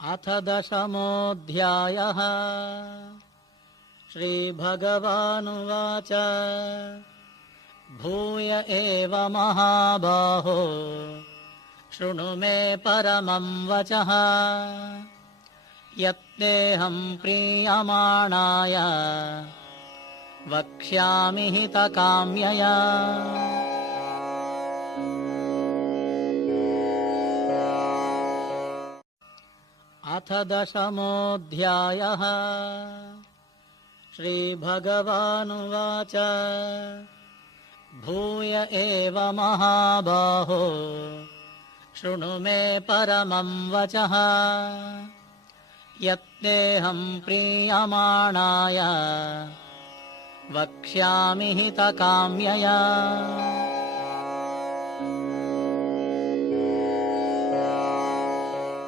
अथ दशमोऽध्यायः। श्रीभगवानुवाच भूय एव महाबाहो शृणु मे परमं वचः यत्तेऽहं प्रीयमाणाय वक्ष्यामि हितकाम्यया। अथ दशमोऽध्यायः। श्रीभगवानुवाच भूय एव महाबाहो शृणु मे परमं वचः यत्तेऽहं प्रीयमाणाय वक्ष्यामि हितकाम्यया।